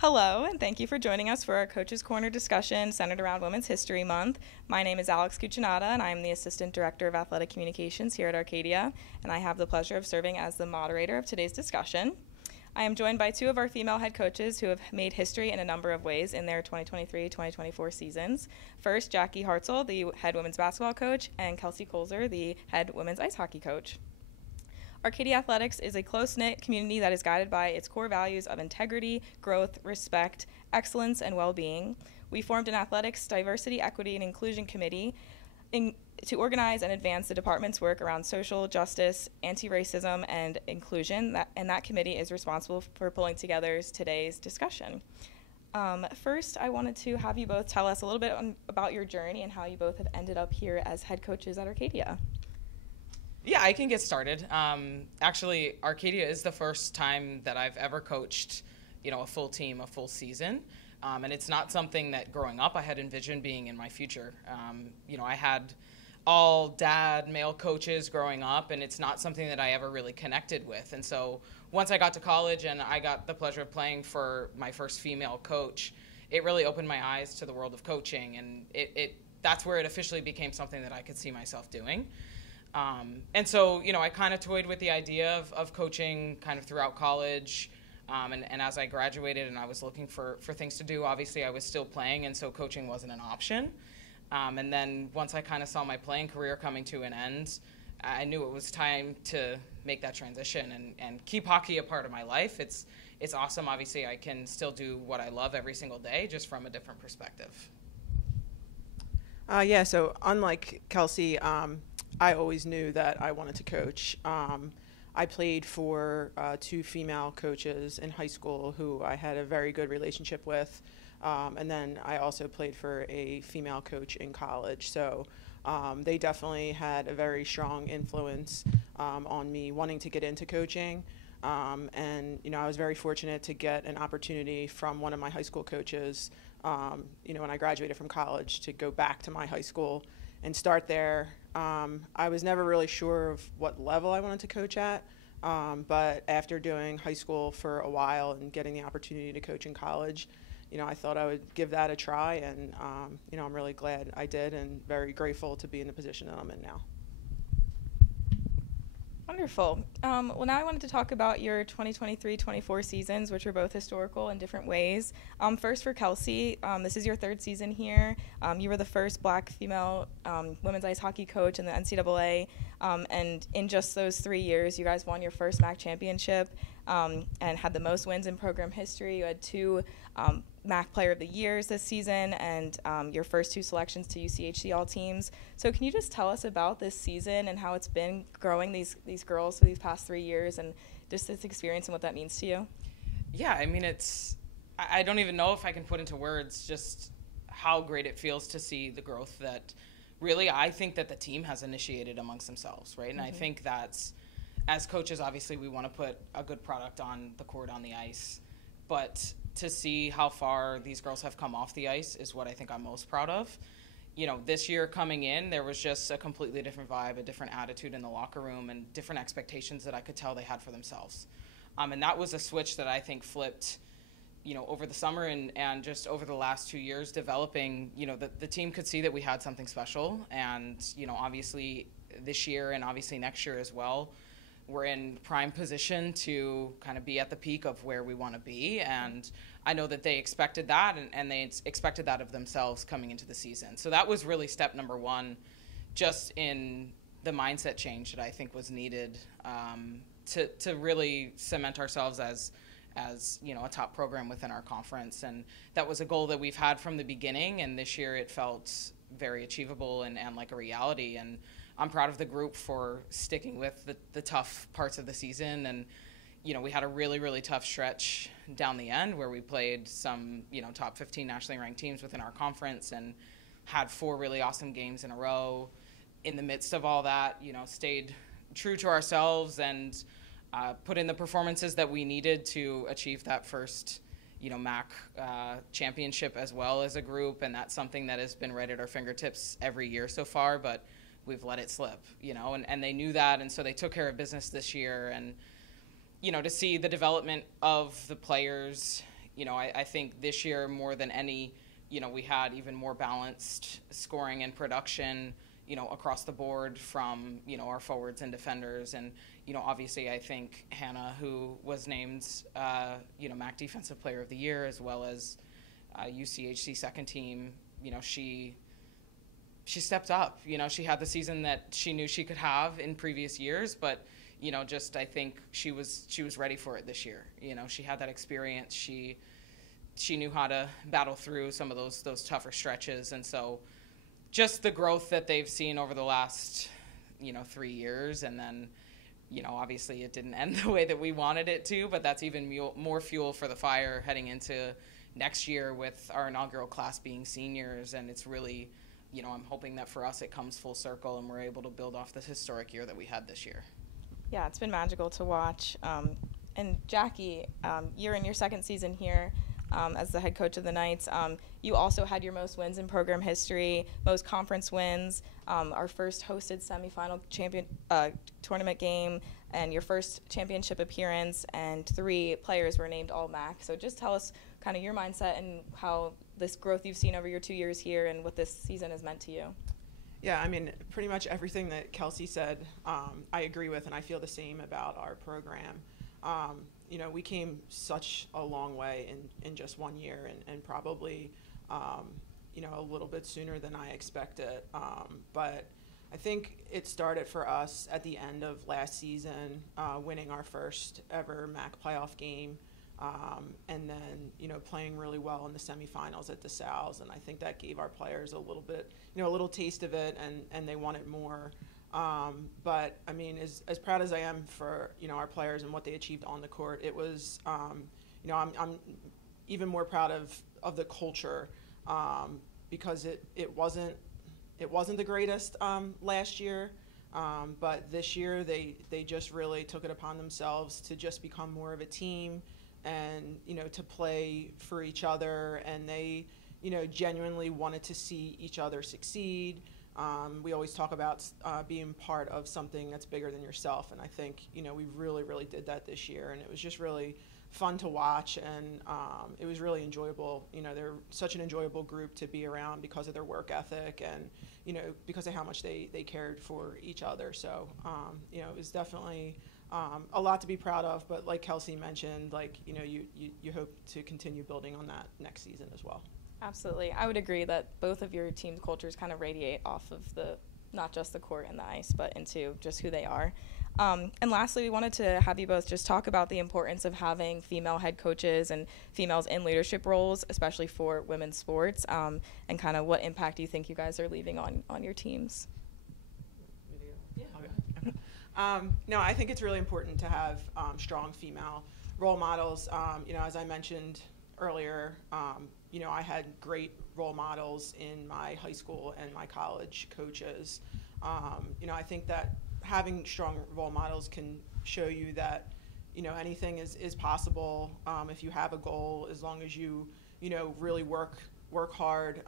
Hello, and thank you for joining us for our Coaches Corner discussion centered around Women's History Month. My name is Alex Cuccinata, and I'm the Assistant Director of Athletic Communications here at Arcadia, and I have the pleasure of serving as the moderator of today's discussion. I am joined by two of our female head coaches who have made history in a number of ways in their 2023-2024 seasons. First, Jackie Hartzell, the head women's basketball coach, and Kelsey Koelzer, the head women's ice hockey coach. Arcadia Athletics is a close-knit community that is guided by its core values of integrity, growth, respect, excellence, and well-being. We formed an athletics diversity, equity, and inclusion committee to organize and advance the department's work around social justice, anti-racism, and inclusion, and that committee is responsible for pulling together today's discussion. First, I wanted to have you both tell us a little bit about your journey and how you both have ended up here as head coaches at Arcadia. Yeah, I can get started. Actually, Arcadia is the first time that I've ever coached, a full team, a full season. And it's not something that growing up I had envisioned being in my future. I had all dad male coaches growing up, and it's not something that I ever really connected with. And so once I got to college and I got the pleasure of playing for my first female coach, it really opened my eyes to the world of coaching. And that's where it officially became something that I could see myself doing. And so, I kind of toyed with the idea of coaching kind of throughout college. And as I graduated and I was looking for things to do, obviously I was still playing, and so coaching wasn't an option. And then once I kind of saw my playing career coming to an end, I knew it was time to make that transition and keep hockey a part of my life. It's awesome. Obviously, I can still do what I love every single day, just from a different perspective. So unlike Kelsey, I always knew that I wanted to coach. I played for two female coaches in high school who I had a very good relationship with. And then I also played for a female coach in college. So they definitely had a very strong influence on me wanting to get into coaching. And I was very fortunate to get an opportunity from one of my high school coaches, when I graduated from college, to go back to my high school and start there. I was never really sure of what level I wanted to coach at, but after doing high school for a while and getting the opportunity to coach in college, I thought I would give that a try, and I'm really glad I did and very grateful to be in the position that I'm in now. Wonderful. Well, now I wanted to talk about your 2023-24 seasons, which were both historical in different ways. First, for Kelsey, this is your third season here. You were the first black female women's ice hockey coach in the NCAA, and in just those 3 years, you guys won your first MAC championship and had the most wins in program history. You had two MAC Player of the Years this season, and your first two selections to UCHC All Teams. So can you just tell us about this season and how it's been growing these girls for these past 3 years, and just this experience and what that means to you? Yeah, I mean, I don't even know if I can put into words just how great it feels to see the growth that really I think that the team has initiated amongst themselves, right? And I think that's, as coaches, obviously we want to put a good product on the court, on the ice, but to see how far these girls have come off the ice is what I think I'm most proud of. This year coming in, there was just a completely different vibe, a different attitude in the locker room, and different expectations that I could tell they had for themselves. And that was a switch that I think flipped, over the summer and just over the last 2 years developing, the team could see that we had something special. And, obviously this year and obviously next year as well, we're in prime position to kind of be at the peak of where we want to be. And I know that they expected that, and they expected that of themselves coming into the season. So that was really step number one, just in the mindset change that I think was needed to really cement ourselves as a top program within our conference. And that was a goal that we've had from the beginning, and this year it felt very achievable and like a reality. And I'm proud of the group for sticking with the tough parts of the season. And, we had a really, really tough stretch down the end where we played some, top 15 nationally ranked teams within our conference and had 4 really awesome games in a row. In the midst of all that, stayed true to ourselves and put in the performances that we needed to achieve that first, MAC championship as well as a group. And that's something that has been right at our fingertips every year so far, but we've let it slip, and they knew that. And so they took care of business this year. And, to see the development of the players, I think this year more than any, we had even more balanced scoring and production, across the board from, our forwards and defenders. And, obviously I think Hannah, who was named, MAC Defensive Player of the Year, as well as UCHC second team, she stepped up. She had the season that she knew she could have in previous years, but, I think she was ready for it this year. She had that experience. She knew how to battle through some of those tougher stretches. And so just the growth that they've seen over the last, 3 years. And then, obviously it didn't end the way that we wanted it to, but that's even more fuel for the fire heading into next year with our inaugural class being seniors. And it's really, I'm hoping that for us it comes full circle and we're able to build off this historic year that we had this year. Yeah, it's been magical to watch. And Jackie, you're in your second season here as the head coach of the Knights. You also had your most wins in program history, most conference wins, our first hosted semifinal tournament game, and your first championship appearance, and 3 players were named All-MAC. So just tell us kind of your mindset and how this growth you've seen over your 2 years here and what this season has meant to you. Yeah, I mean, pretty much everything that Kelsey said, I agree with, and I feel the same about our program. We came such a long way in just 1 year, and probably, a little bit sooner than I expected. But I think it started for us at the end of last season, winning our first ever MAC playoff game, and then, playing really well in the semifinals at DeSales. And I think that gave our players a little bit, a little taste of it, and they wanted more. But I mean, as proud as I am for, our players and what they achieved on the court, it was, I'm even more proud of the culture, because it wasn't the greatest, last year. But this year they just really took it upon themselves to just become more of a team and, to play for each other. And they, genuinely wanted to see each other succeed. We always talk about being part of something that's bigger than yourself, and I think we really, really did that this year, and it was just really fun to watch, and it was really enjoyable. They're such an enjoyable group to be around because of their work ethic and because of how much they cared for each other. So it was definitely a lot to be proud of. But like Kelsey mentioned, you hope to continue building on that next season as well. Absolutely. I would agree that both of your team cultures kind of radiate off of not just the court and the ice, but into just who they are. And lastly, we wanted to have you both just talk about the importance of having female head coaches and females in leadership roles, especially for women's sports, and kind of what impact you think you guys are leaving on your teams. Yeah. Okay. No, I think it's really important to have strong female role models. As I mentioned earlier, I had great role models in my high school and my college coaches. I think that having strong role models can show you that, anything is possible if you have a goal, as long as you, really work hard,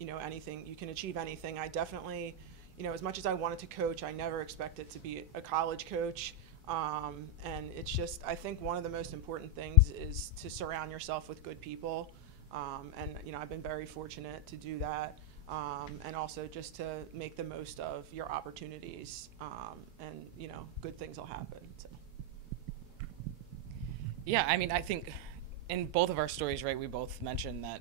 anything, you can achieve anything. I definitely, as much as I wanted to coach, I never expected to be a college coach. And it's just, I think one of the most important things is to surround yourself with good people. And I've been very fortunate to do that, and also just to make the most of your opportunities, and good things will happen. So. Yeah, I mean, I think in both of our stories, right, we both mentioned that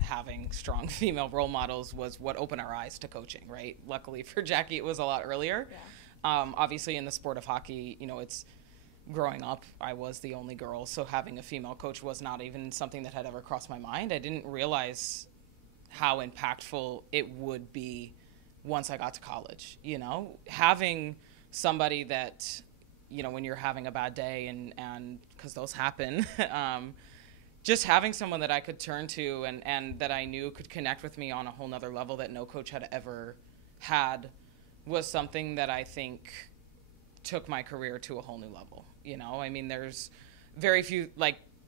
having strong female role models was what opened our eyes to coaching, right? Luckily for Jackie, it was a lot earlier. Yeah. Obviously, in the sport of hockey, it's growing up, I was the only girl, so having a female coach was not even something that had ever crossed my mind. I didn't realize how impactful it would be once I got to college. Having somebody that, when you're having a bad day, and because those happen, just having someone that I could turn to and that I knew could connect with me on a whole nother level that no coach had ever had was something that I think took my career to a whole new level. I mean, there's very few,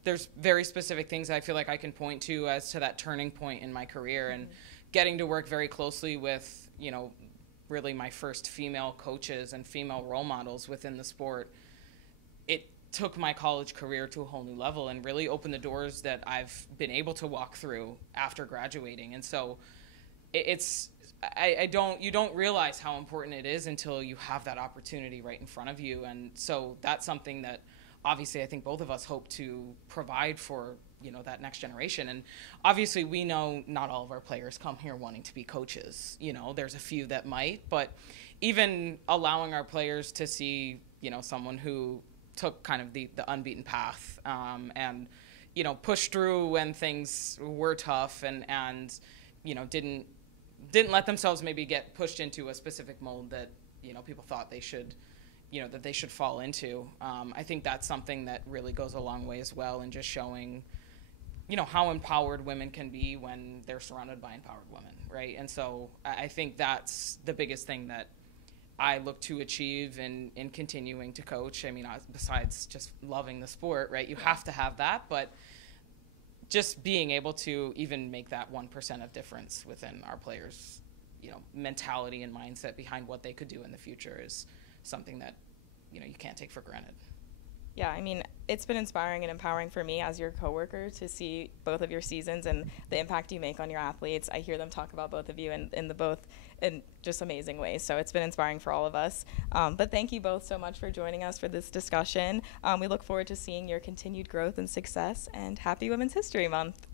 there's very specific things I feel like I can point to as to that turning point in my career, and getting to work very closely with, really my first female coaches and female role models within the sport. It took my college career to a whole new level and really opened the doors that I've been able to walk through after graduating. And so you don't realize how important it is until you have that opportunity right in front of you. And so that's something that obviously I think both of us hope to provide for, that next generation. And obviously we know not all of our players come here wanting to be coaches. There's a few that might, but even allowing our players to see, someone who took kind of the unbeaten path, and, pushed through when things were tough and didn't let themselves maybe get pushed into a specific mold that, people thought they should, that they should fall into. I think that's something that really goes a long way as well in just showing, how empowered women can be when they're surrounded by empowered women, right? And so I think that's the biggest thing that I look to achieve in continuing to coach. I mean, besides just loving the sport, right? You have to have that, but just being able to even make that 1% of difference within our players, mentality and mindset behind what they could do in the future is something that, you can't take for granted. Yeah, I mean, it's been inspiring and empowering for me as your coworker to see both of your seasons and the impact you make on your athletes. I hear them talk about both of you in just amazing ways. So it's been inspiring for all of us. But thank you both so much for joining us for this discussion. We look forward to seeing your continued growth and success, and happy Women's History Month.